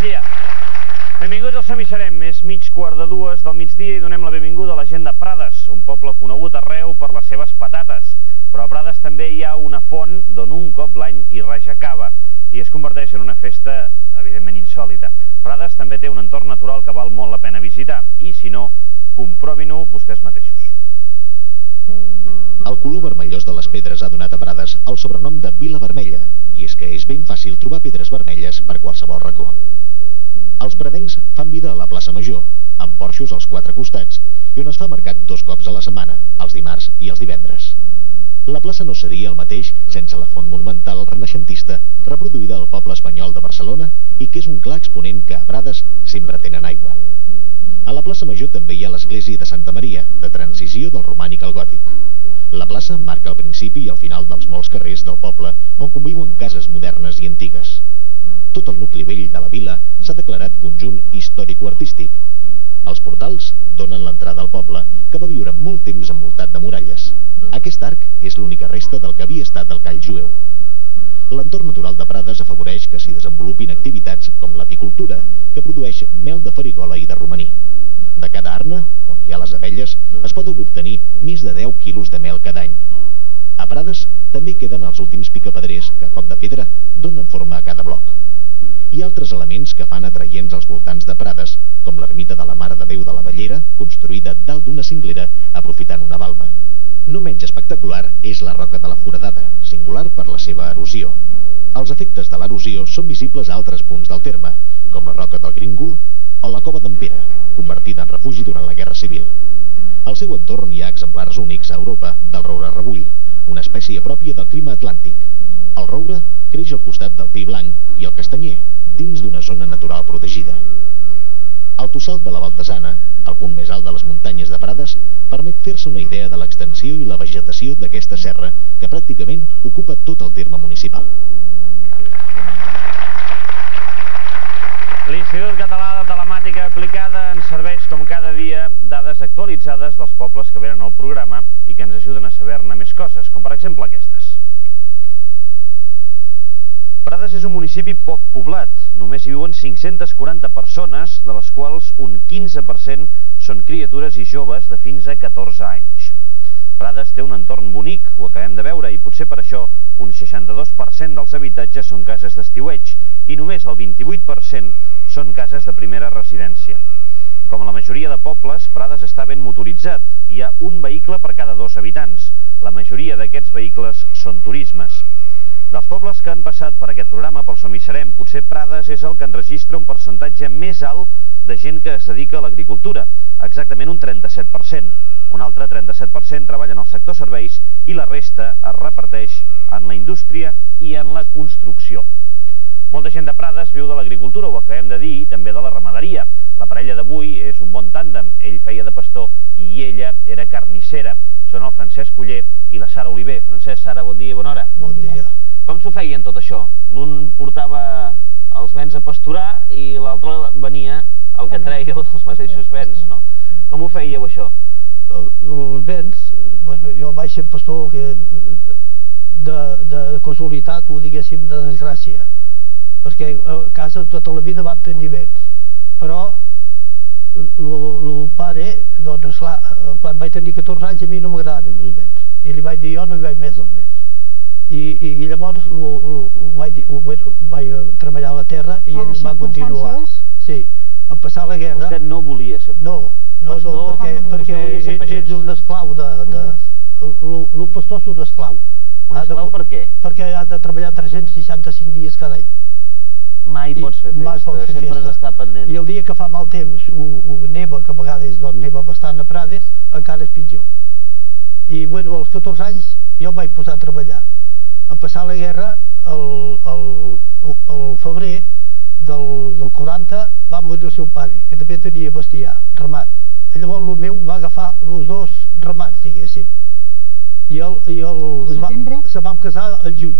Bon dia. Benvinguts al Som hi serem. És 1:15 del migdia i donem la benvinguda a la gent de Prades, un poble conegut arreu per les seves patates. Però a Prades també hi ha una font d'on un cop l'any hi raja cava i es converteix en una festa evidentment insòlita. Prades també té un entorn natural que val molt la pena visitar i, si no, comprovin-ho vostès mateixos. El color vermellós de les pedres ha donat a Prades el sobrenom de Vila Vermella, i és que és ben fàcil trobar pedres vermelles per qualsevol racó. Els pradencs fan vida a la plaça Major, amb porxos als quatre costats, i on es fa mercat 2 cops a la setmana, els dimarts i els divendres. La plaça no seria el mateix sense la font monumental renaixentista reproduïda al poble espanyol de Barcelona i que és un clar exponent que a Prades sempre tenen aigua. A la plaça Major també hi ha l'església de Santa Maria, de transició del romànic al gòtic. La plaça marca el principi i el final dels molts carrers del poble on conviuen cases modernes i antigues. Tot el nucli vell de la vila s'ha declarat conjunt històrico-artístic. Els portals donen l'entrada al poble, que va viure molt temps envoltat de muralles. Aquest arc és l'única resta del que havia estat el call jueu. L'entorn natural de Prades afavoreix que s'hi desenvolupin activitats com l'apicultura, que produeix mel de farigola i de romaní. De cada arna, on hi ha les abelles, es poden obtenir més de 10 quilos de mel cada any. A Prades també queden els últims picapedrers que, a cop de pedra, donen forma a cada bloc. Hi ha altres elements que fan atraients als voltants de Prades, com l'ermita de la Mare de Déu de la Bellera, construïda dalt d'una cinglera aprofitant una balma. No menys espectacular és la roca de la Foradada, singular per la seva erosió. Els efectes de l'erosió són visibles a altres punts del terme, com la roca del Gríngol o la cova d'en Pere, convertida en refugi durant la Guerra Civil. Al seu entorn hi ha exemplars únics a Europa del roure rebull, una espècie pròpia del clima atlàntic. El roure creix al costat del pi blanc i el castanyer, dins d'una zona natural protegida. El tossal de la Baltasana, el punt més alt de les muntanyes de Prades, permet fer-se una idea de l'extensió i la vegetació d'aquesta serra que pràcticament ocupa tot el terme municipal. L'Institut Català de Telemàtica Aplicada ens serveix com cada dia dades actualitzades dels pobles que venen al programa i que ens ajuden a saber-ne més coses, com per exemple aquestes. Prades és un municipi poc poblat. Només hi viuen 540 persones, de les quals un 15% són criatures i joves de fins a 14 anys. Prades té un entorn bonic, ho acabem de veure, i potser per això un 62% dels habitatges són cases d'estiueig i només el 28% són cases de primera residència. Com a la majoria de pobles, Prades està ben motoritzat. Hi ha un vehicle per cada 2 habitants. La majoria d'aquests vehicles són turismes. Dels pobles que han passat per aquest programa, pel Som hi serem, potser Prades és el que enregistra un percentatge més alt de gent que es dedica a l'agricultura, exactament un 37%. Un altre 37% treballa en el sector serveis i la resta es reparteix en la indústria i en la construcció. Molta gent de Prades viu de l'agricultura, ho acabem de dir, i també de la ramaderia. La parella d'avui és un bon tàndem. Ell feia de pastor i ella era carnissera. Són el Francesc Culler i la Sara Oliver. Francesc, Sara, bon dia i bona hora. Bon dia. Com s'ho feien tot això? L'un portava els bens a pasturar i l'altre venia el que en treia dels mateixos bens, no? Com ho fèieu, això? Els bens, jo vaig ser pastor de casualitat, o diguéssim, de desgràcia, perquè a casa tota la vida vam tenir bens, però el pare, doncs, esclar, quan vaig tenir 14 anys a mi no m'agradaven els bens, i li vaig dir jo no hi vaig més dels bens. I llavors vaig treballar a la terra i ell va continuar. Sí, en passar la guerra... Vostè no volia ser pastor? No, perquè ets un esclau de... El pastor és un esclau. Un esclau per què? Perquè has de treballar 365 dies cada any. Mai pots fer festa, sempre has d'estar pendent. I el dia que fa mal temps, o neva, que a vegades neva bastant a Prades, encara és pitjor. I, bueno, als 14 anys jo em vaig posar a treballar. En passar la guerra, el febrer del 40 va morir el seu pare, que també tenia bestiar, ramat. I llavors el meu va agafar els 2 ramats, diguéssim. I se vam casar al juny.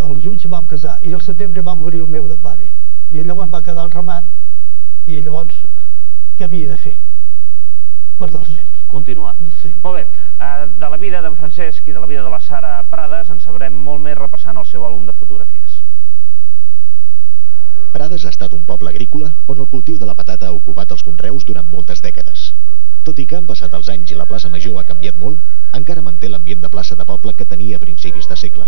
Al juny se vam casar i al setembre va morir el meu de pare. I llavors va quedar el ramat i llavors què havia de fer? Guardar els nens. Continuar. Sí. Molt bé. De la vida d'en Francesc i de la vida de la Sara Prades en sabrem molt més repassant el seu àlbum de fotografies. Prades ha estat un poble agrícola on el cultiu de la patata ha ocupat els conreus durant moltes dècades. Tot i que han passat els anys i la plaça Major ha canviat molt, encara manté l'ambient de plaça de poble que tenia a principis de segle.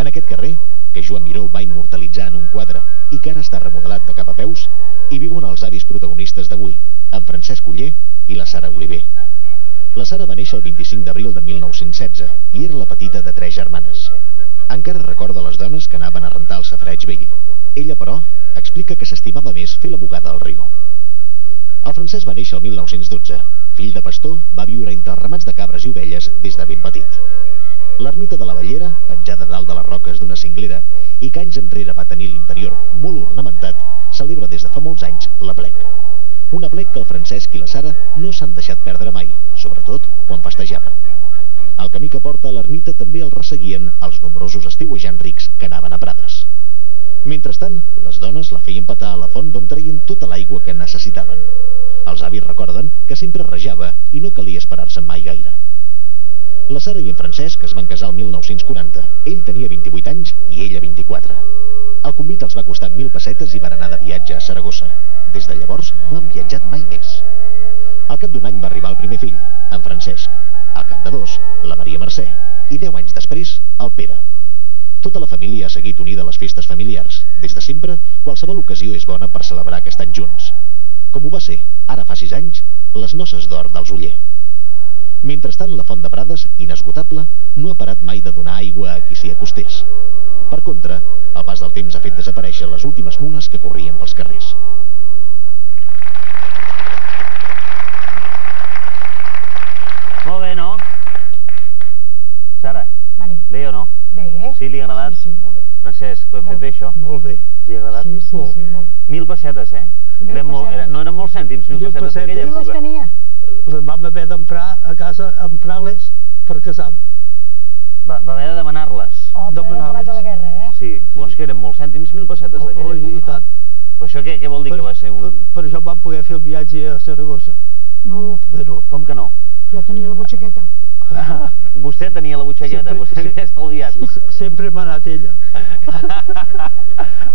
En aquest carrer, que Joan Miró va immortalitzar en un quadre i que ara està remodelat de cap a peus, hi viuen els avis protagonistes d'avui, en Francesc Oller i la Sara Oliver. La Sara va néixer el 25 d'abril de 1916 i era la petita de 3 germanes. Encara recorda les dones que anaven a rentar el safareig vell. Ella, però, explica que s'estimava més fer la bugada al riu. El Francesc va néixer el 1912. Fill de pastor, va viure entre els ramats de cabres i ovelles des de ben petit. L'ermita de la Bellera, penjada dalt de les roques d'una cinglera i que anys enrere va tenir l'interior molt ornamentat, celebra des de fa molts anys l'aplec. Un aplec que el Francesc i la Sara no s'han deixat perdre mai, sobretot quan festejaven. El camí que porta a l'ermita també el resseguien els nombrosos estiuejants rics que anaven a Prades. Mentrestant, les dones la feien petar a la font d'on traien tota l'aigua que necessitaven. Els avis recorden que sempre rejava i no calia esperar-se mai gaire. La Sara i en Francesc es van casar el 1940. Ell tenia 28 anys i ella 24. El convit els va costar 1.000 pessetes i van anar de viatge a Saragossa. Des de llavors no han viatjat mai més. Al cap d'un any va arribar el primer fill, en Francesc. Al cap de 2, la Maria Mercè. I 10 anys després, el Pere. Tota la família ha seguit unida a les festes familiars. Des de sempre, qualsevol ocasió és bona per celebrar que estan junts. Com ho va ser, ara fa 6 anys, les noces d'or dels Oller. Mentrestant, la font de Prades, inesgotable, no ha parat mai de donar aigua a qui s'hi acostés. Per contra, el pas del temps ha fet desaparèixer les últimes mules que corrien pels carrers. Molt bé, no? Sara, bé o no? Bé. Sí, li ha agradat? Sí, molt bé. Francesc, ho hem fet bé, això? Molt bé. Li ha agradat? Sí, molt. 1.000 pessetes, eh? No eren molts cèntims, 1.000 pessetes d'aquella Qui les època. tenia? Les vam haver d'emprar a casa, emprar-les per casar. Va haver de demanar-les. Oh, però era Demanava-les. de la guerra, eh? Sí, però és que eren molts cèntims, 1.000 pessetes d'aquella I època, tant. no? Però això què vol dir, que va ser un... Per això vam poder fer el viatge a Saragossa. No, Bueno, Com que no? jo tenia la butxaqueta. Vostè tenia la butxaqueta, Sempre- vostè havia estalviat. sempre m'ha anat ella.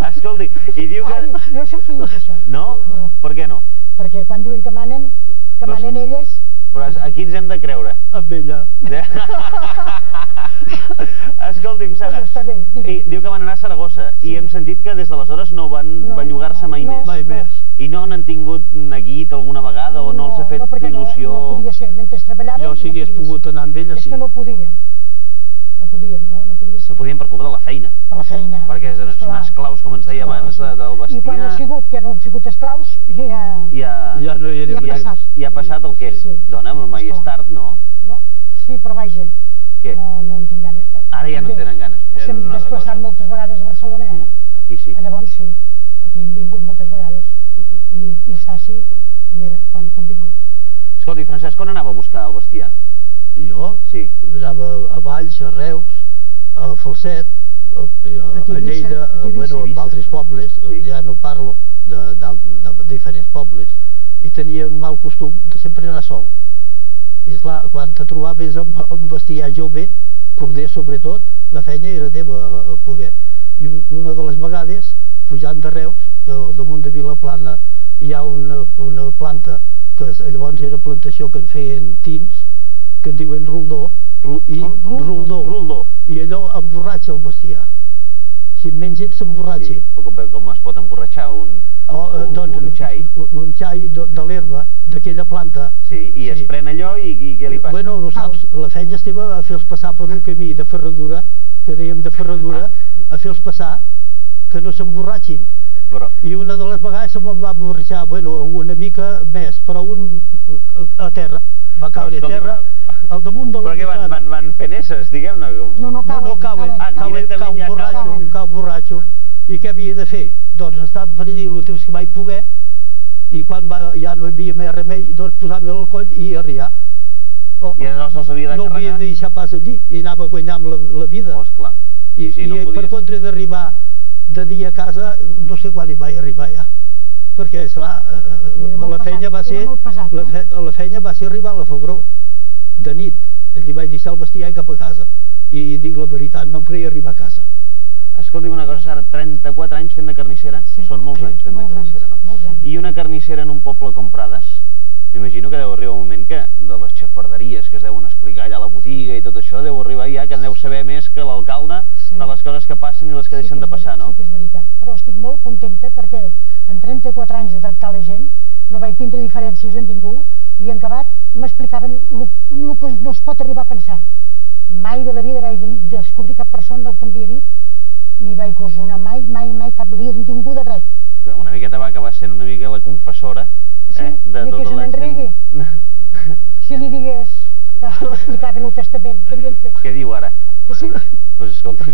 Escolti, i diu Ai, que... no s'ha fet això. No? No. Per què no? Perquè quan diuen que manen elles... Però a qui ens hem de creure? Amb ella. Escolti'm, Sara, Bueno, està bé, digue'm. diu que van anar a Saragossa i hem sentit que des d'aleshores no van No, bellugar-se mai no, més. Mai més. I no n'han tingut neguit alguna vegada o no els ha fet perquè il·lusió? No podia ser, mentre treballaven... Jo si hagués pogut anar amb ella, És sí. que no podien. No podien, no podia ser. No podien per culpa de la feina, Per la feina. perquè són esclar. esclaus, com ens deia abans, del I bestiar. quan ha sigut, que no han sigut esclaus, Ja no hi era Ja més. passat. Ja ha passat el què? Sí. Dona, mai és Esclar. tard, no? No, sí, però vaja, Què? no en tinc ganes. Ara ja no en tenen ganes, ja Estem és una altra desplaçant cosa. moltes vegades a Barcelona, eh? Aquí sí. Llavors sí, aquí hem vingut moltes vegades. I està així, mira, quan hem vingut. Escolti, Francesc, on anava a buscar el bestiar? Jo Sí. anava a Valls, a Reus, a Falset, a Lleida, bueno, en altres pobles, ja no parlo de diferents pobles, i tenia un mal costum de sempre anar sol. I esclar, quan te trobaves amb bestiar jove, corder sobretot, la feina era teva a poder. I una de les vegades, pujant de Reus, al damunt de Vilaplana, hi ha una planta que llavors era plantació que en feien tins, que en diuen roldó, roldó, i allò emborratxa el bestiar. Si en mengen, s'emborratxen. Com es pot emborratxar un xai? Un xai de l'herba, d'aquella planta. Sí, i es pren allò i què li passa? Bueno, no saps, la feina estava a fer-los passar per un camí de ferradura, que dèiem de ferradura, a fer-los passar, que no s'emborratxin. I una de les vegades se me'n va emborratxar, bueno, una mica més, però un a terra, va caure a terra, al damunt de la Però què van fent esses, diguem-ne? No cauen. Cau borratxo. I què havia de fer? Doncs estar per allí el temps que vaig poder, i quan ja no hi havia més remei, doncs posar-me al coll i arriar. I aleshores se'ls havia de carregar? No havia de deixar pas allí, i anava a guanyar amb la vida. Oh, esclar. I per contra d'arribar de dia a casa, no sé quan hi vaig arribar ja. Perquè, esclar, la feina va ser arribar a la Febró, de nit. Allí vaig deixar el bestiar i cap a casa. I dic la veritat, no em creia arribar a casa. Escolti'm una cosa, Sara, 34 anys fent de carnissera? Són molts anys fent de carnissera, no? I una carnissera en un poble com Prades? M'imagino que deu arribar un moment que de les xafarderies que es deuen explicar allà a la botiga i tot això, deu arribar ja que deu saber més que l'alcalde de les coses que passen i les que deixen de passar, no? Sí que és veritat, però estic molt contenta perquè en 34 anys de tractar la gent no vaig tindre diferències amb ningú i en acabat m'explicaven el que no es pot arribar a pensar. Mai de la vida vaig descobrir cap persona del que m'havia dit, ni vaig cosionar mai cap lío amb ningú de res. Una miqueta va acabar sent una mica la confessora, de tota la gent. Si li digués que explicaven el testament que havien fet. Què diu ara? Doncs escolta'm,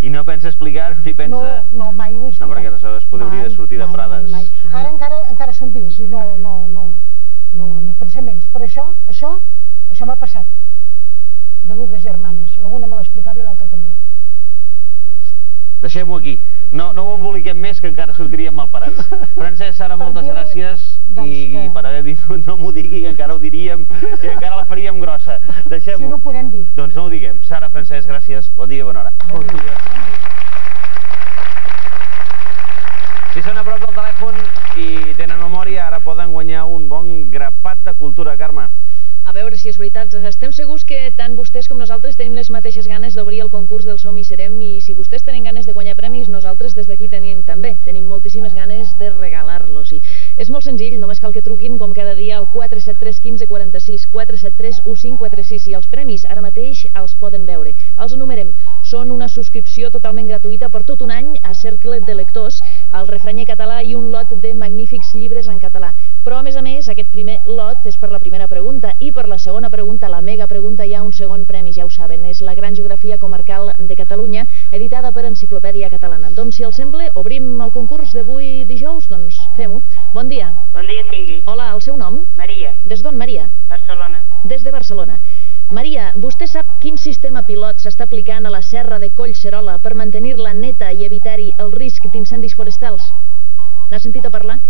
i no pensa explicar ni pensa... No, mai ho he explicat. No, perquè aleshores hauria de sortir de Prades. Ara encara són vius i no, ni pensaments. Però això m'ha passat de dues germanes. L'una me l'explicava i l'altra també. Deixem-ho aquí. No ho emboliquem més, que encara sortiríem malparats. Francesc, Sara, moltes gràcies i per haver vingut no m'ho digui, que encara ho diríem i encara la faríem grossa. Deixem-ho. Si no ho podem dir. Doncs no ho diguem. Sara, Francesc, gràcies. Bon dia i bona hora. Bon dia. Si són a prop del telèfon i tenen memòria, ara poden guanyar un bon grapat de cultura. Carme. A veure si és veritat. Estem segurs que tant vostès com nosaltres tenim les mateixes ganes d'obrir el concurs del Som i Serem, i si vostès tenen ganes de guanyar premis, nosaltres des d'aquí també tenim moltíssimes ganes de regalar-los. És molt senzill, només cal que truquin com cada dia al 473 15 46, 473 1546, i els premis ara mateix els poden veure. Els enumerem. Són una subscripció totalment gratuïta per tot un any a Cercle de Lectors, el refranyer català i un lot de magnífics llibres en català. Però, a més, aquest primer lot és per la primera pregunta, i per la segona pregunta, la mega pregunta, hi ha un segon premi, ja ho saben. És la Gran Geografia Comarcal de Catalunya, editada per Enciclopèdia Catalana. Doncs, si els sembla, obrim el concurs d'avui dijous, doncs fem-ho. Bon dia. Bon dia tingui. Hola, el seu nom? Maria. Des d'on, Maria? Barcelona. Des de Barcelona. Maria, vostè sap quin sistema pilot s'està aplicant a la serra de Collserola per mantenir-la neta i evitar-hi el risc d'incendis forestals? N'ha sentit a parlar?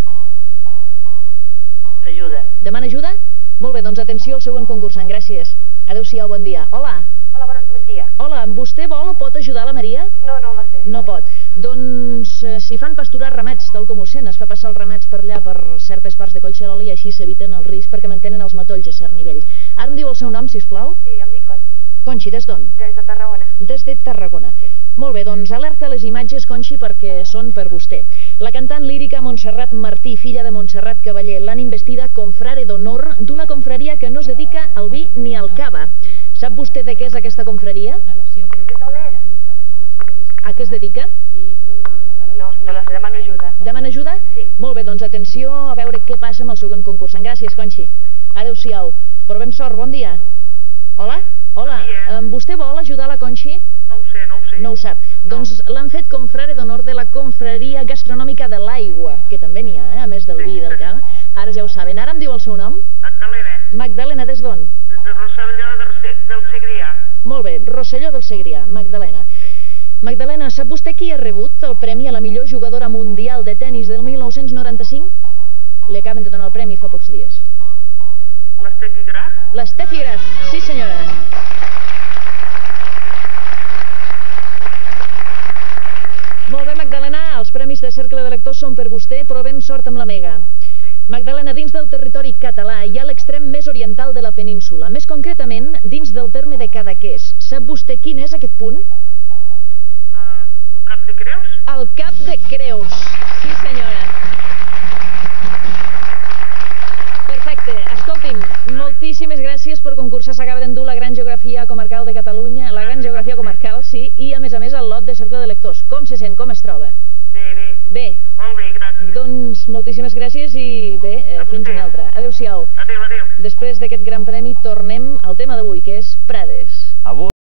Ajuda. Demana ajuda? Molt bé, doncs atenció al següent concursant, gràcies. Adéu-siau, bon dia. Hola. Hola, bon dia. Hola, vostè vol o pot ajudar la Maria? No la sé. No pot. Doncs si fan pasturar ramats, tal com ho sent, es fa passar els ramats per allà, per certes parts de Collserola, i així s'eviten el risc perquè mantenen els matolls a cert nivell. Ara em diu el seu nom, sisplau? Sí, em dic Conxi. Conxi, des d'on? Des de Tarragona. Des de Tarragona. Sí. Molt bé, doncs alerta les imatges, Conxi, perquè són per vostè. La cantant lírica Montserrat Martí, filla de Montserrat Cavaller, l'han investida confrare d'honor d'una confraria que no es dedica al vi ni al cava. Sap vostè de què és aquesta confraria? A què es dedica? No la sé, demano ajuda. Demana ajuda? Sí. Molt bé, doncs atenció a veure què passa amb el següent concursant. Gràcies, Conxi. Adéu-siau. Provem sort, bon dia. Hola? Hola, vostè vol ajudar la Conxi? No ho sé. No ho sap. Doncs l'han fet confrare d'honor de la confraria gastronòmica de l'aigua, que també n'hi ha, a més del vi i del cava. Ara ja ho saben. Ara em diu el seu nom? Magdalena. Magdalena, des d'on? Des de Rosselló del Segrià. Molt bé, Rosselló del Segrià, Magdalena. Magdalena, sap vostè qui ha rebut el premi a la millor jugadora mundial de tennis del 1995? Li acaben de donar el premi fa pocs dies. L'Estefi Graf? L'Estefi Graf, sí senyora. Molt bé, Magdalena, els premis de Cercle de Lectors són per vostè, provem sort amb la mega. Magdalena, dins del territori català hi ha l'extrem més oriental de la península, més concretament dins del terme de Cadaqués. Sap vostè quin és aquest punt? El Cap de Creus? El Cap de Creus, sí senyora. Perfecte, escolti'm, moltíssimes gràcies per concursar. S'acaba d'endur la Gran Geografia Comarcal de Catalunya, la Gran Geografia Comarcal, sí, i a més el lot de Cercle de Lectors. Com se sent, com es troba? Bé. Bé. Molt bé, gràcies. Doncs moltíssimes gràcies i bé, fins una altra. Adéu-siau. Adéu. Després d'aquest gran premi tornem al tema d'avui, que és Prades.